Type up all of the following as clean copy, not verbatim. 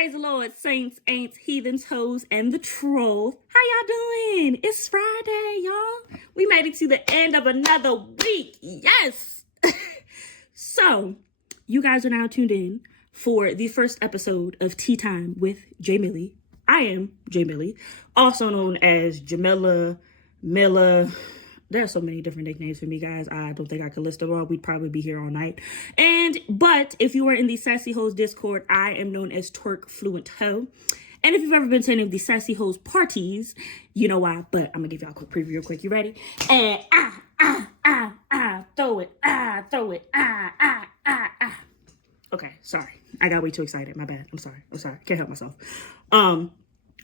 Praise the Lord, saints, ain'ts, heathens, hoes, and the trolls. How y'all doing? It's Friday, y'all. We made it to the end of another week. Yes. So, you guys are now tuned in for the first episode of Tea Time with J Millie. I am J Millie, also known as Jamila, Milla. There are so many different nicknames for me, guys. I don't think I could list them all. We'd probably be here all night. But if you are in the Sassy Hoes Discord, I am known as Twerk Fluent Ho. And if you've ever been to any of the Sassy Hoes parties, you know why. But I'm gonna give y'all a quick preview real quick. You ready? And throw it, throw it, Okay, sorry. I got way too excited. My bad. I'm sorry. Can't help myself.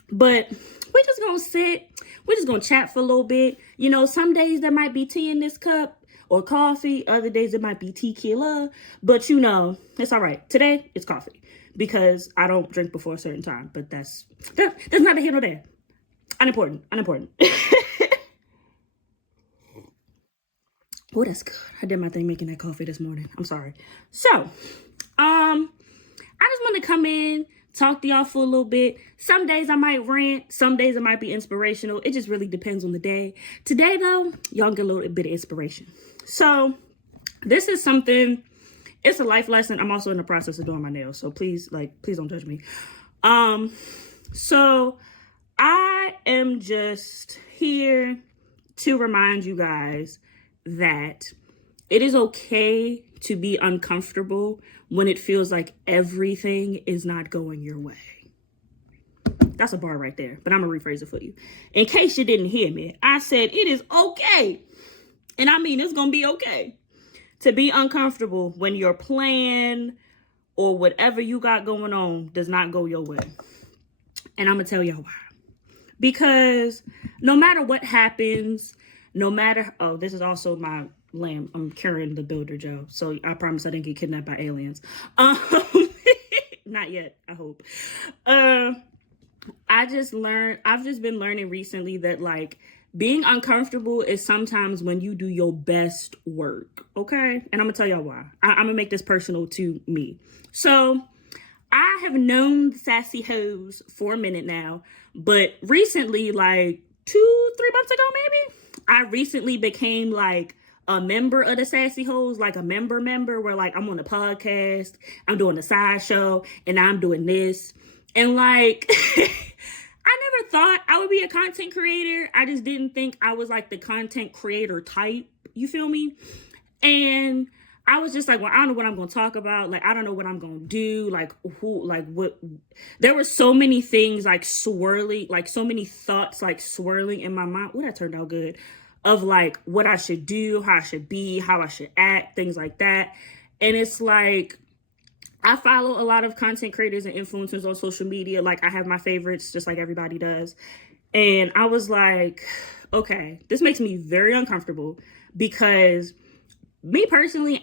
But we're just gonna sit. We're just gonna chat for a little bit. You know, some days there might be tea in this cup or coffee. Other days it might be tequila. But you know, it's all right. Today it's coffee because I don't drink before a certain time. But that's neither here nor there. Unimportant. Oh, that's good. I did my thing making that coffee this morning. I'm sorry. So, I just want to come in, talk to y'all for a little bit. Some days I might rant. Some days it might be inspirational. It just really depends on the day. Today, though, y'all get a little bit of inspiration. So this is something, it's a life lesson. I'm also in the process of doing my nails. So please don't judge me. So I am just here to remind you guys that it is okay to be uncomfortable when it feels like everything is not going your way. That's a bar right there, but I'm gonna rephrase it for you. In case you didn't hear me, I said it is okay, and I mean it's gonna be okay, to be uncomfortable when your plan or whatever you got going on does not go your way. And I'm gonna tell y'all why. Because no matter what happens, oh, this is also my lamb. I'm carrying the builder, Joe. So I promise I didn't get kidnapped by aliens. Not yet, I hope. I've just been learning recently that like being uncomfortable is sometimes when you do your best work. Okay. And I'm gonna tell y'all why. I'm gonna make this personal to me. So I have known Sassy Hoes for a minute now, but recently, like 2-3 months ago, maybe, I recently became like a member of the Sassy Hoes, like a member where like I'm on the podcast, I'm doing the side show, and I'm doing this. And like, I never thought I would be a content creator. I just didn't think I was like the content creator type. You feel me? And I was just like, well, I don't know what I'm going to talk about. Like, I don't know what I'm going to do. Like, what? There were so many things like swirling, like so many thoughts like swirling in my mind. Ooh, that turned out good. Of like what I should do, how I should be, how I should act, things like that. And it's like, I follow a lot of content creators and influencers on social media. Like I have my favorites, just like everybody does. And I was like, okay, this makes me very uncomfortable because me personally,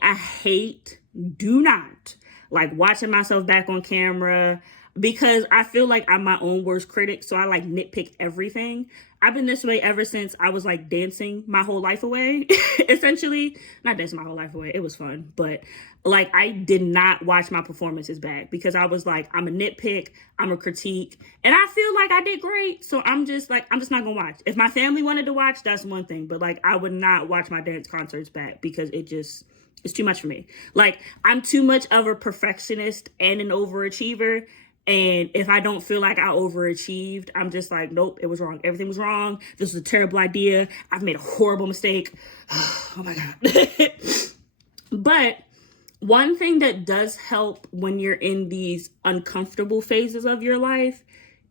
do not like watching myself back on camera because I feel like I'm my own worst critic. So I like nitpick everything. I've been this way ever since I was like dancing my whole life away, essentially. Not dancing my whole life away. It was fun. But like I did not watch my performances back because I was like, I'm a nitpick, I'm a critique. And I feel like I did great. So I'm just not going to watch. If my family wanted to watch, that's one thing. But like I would not watch my dance concerts back because it's too much for me. Like I'm too much of a perfectionist and an overachiever. And if I don't feel like I overachieved, I'm just like, nope, it was wrong. Everything was wrong. This was a terrible idea. I've made a horrible mistake. Oh my God. But one thing that does help when you're in these uncomfortable phases of your life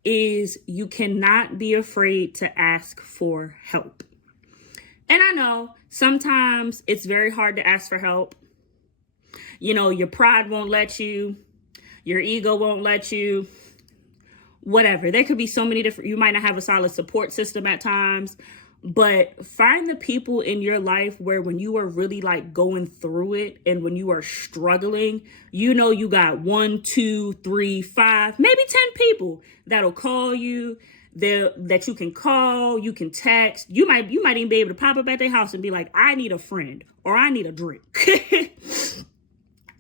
is you cannot be afraid to ask for help. And I know sometimes it's very hard to ask for help. You know, your pride won't let you. Your ego won't let you, whatever. There could be so many different, you might not have a solid support system at times, but find the people in your life where when you are really like going through it and when you are struggling, you know, you got 1, 2, 3, 5, maybe 10 people that'll call you, that you can call, you can text. You might even be able to pop up at their house and be like, I need a friend or I need a drink.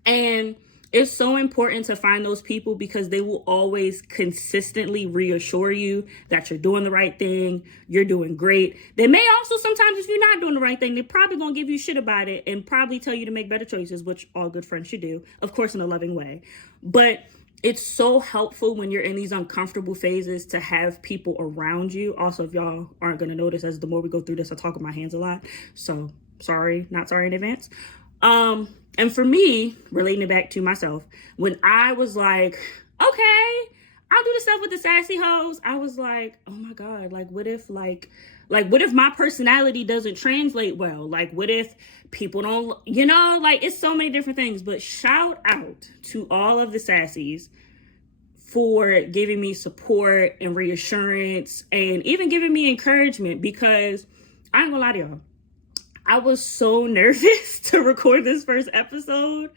And It's so important to find those people because they will always consistently reassure you that you're doing the right thing, you're doing great. They may also sometimes, if you're not doing the right thing, they're probably going to give you shit about it and probably tell you to make better choices, which all good friends should do, of course, in a loving way. But it's so helpful when you're in these uncomfortable phases to have people around you. Also, if y'all aren't going to notice, as the more we go through this, I talk with my hands a lot. So sorry, not sorry in advance. And for me, relating it back to myself, when I was like, okay, I'll do the stuff with the sassy hoes, I was like, oh my God, like, what if my personality doesn't translate well? Like, what if people don't, like, it's so many different things. But shout out to all of the sassies for giving me support and reassurance and even giving me encouragement, because I ain't gonna lie to y'all, I was so nervous to record this first episode,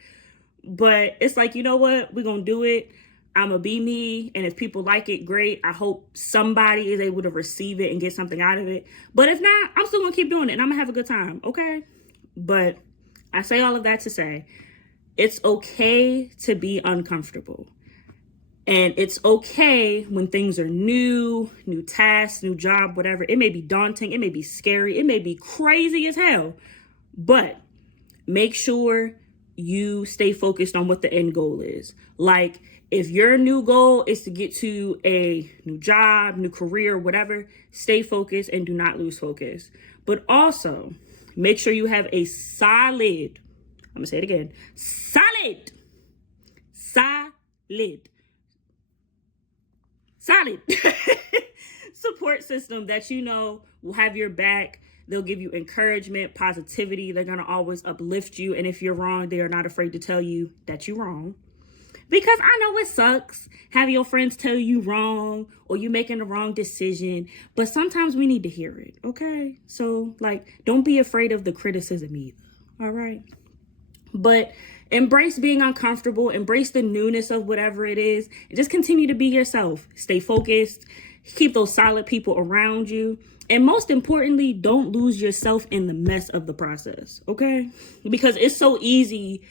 but it's like, you know what? We're going to do it. I'm going to be me. And if people like it, great. I hope somebody is able to receive it and get something out of it. But if not, I'm still going to keep doing it and I'm going to have a good time. Okay. But I say all of that to say, it's okay to be uncomfortable. And it's okay when things are new tasks, new job, whatever. It may be daunting. It may be scary. It may be crazy as hell. But make sure you stay focused on what the end goal is. Like, if your new goal is to get to a new job, new career, whatever, stay focused and do not lose focus. But also, make sure you have a solid, I'm going to say it again, solid support system that will have your back. They'll give you encouragement, positivity. They're going to always uplift you. And if you're wrong, they are not afraid to tell you that you're wrong. Because I know it sucks having your friends tell you wrong or you making the wrong decision. But sometimes we need to hear it, okay? So, don't be afraid of the criticism either, all right? But embrace being uncomfortable, embrace the newness of whatever it is, and just continue to be yourself. Stay focused, keep those solid people around you, and most importantly, don't lose yourself in the mess of the process, okay? Because it's so easy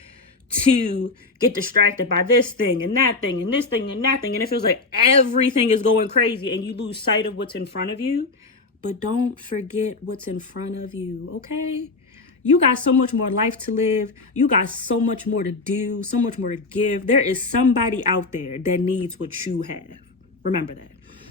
to get distracted by this thing and that thing and this thing and that thing, and it feels like everything is going crazy and you lose sight of what's in front of you. But don't forget what's in front of you, okay? You got so much more life to live. You got so much more to do, so much more to give. There is somebody out there that needs what you have. Remember that.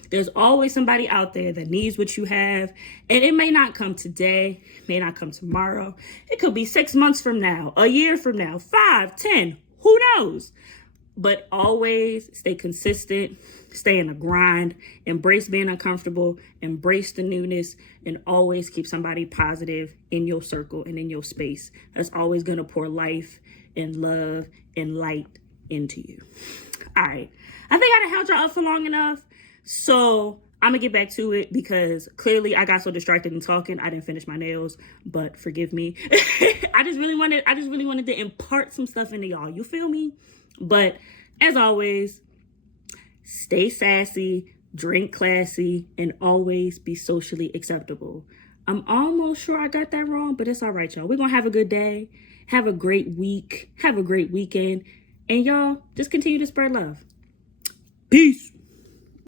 There's always somebody out there that needs what you have. And it may not come today, may not come tomorrow. It could be 6 months from now, a year from now, 5, 10, who knows? But always stay consistent, stay in the grind, embrace being uncomfortable, embrace the newness, and always keep somebody positive in your circle and in your space. That's always going to pour life and love and light into you. All right. I think I done held y'all up for long enough. So I'm going to get back to it because clearly I got so distracted in talking. I didn't finish my nails, but forgive me. I just really wanted to impart some stuff into y'all. You feel me? But as always, stay sassy, drink classy, and always be socially acceptable. I'm almost sure I got that wrong, but it's all right, y'all. We're going to have a good day. Have a great week. Have a great weekend. And y'all, just continue to spread love. Peace.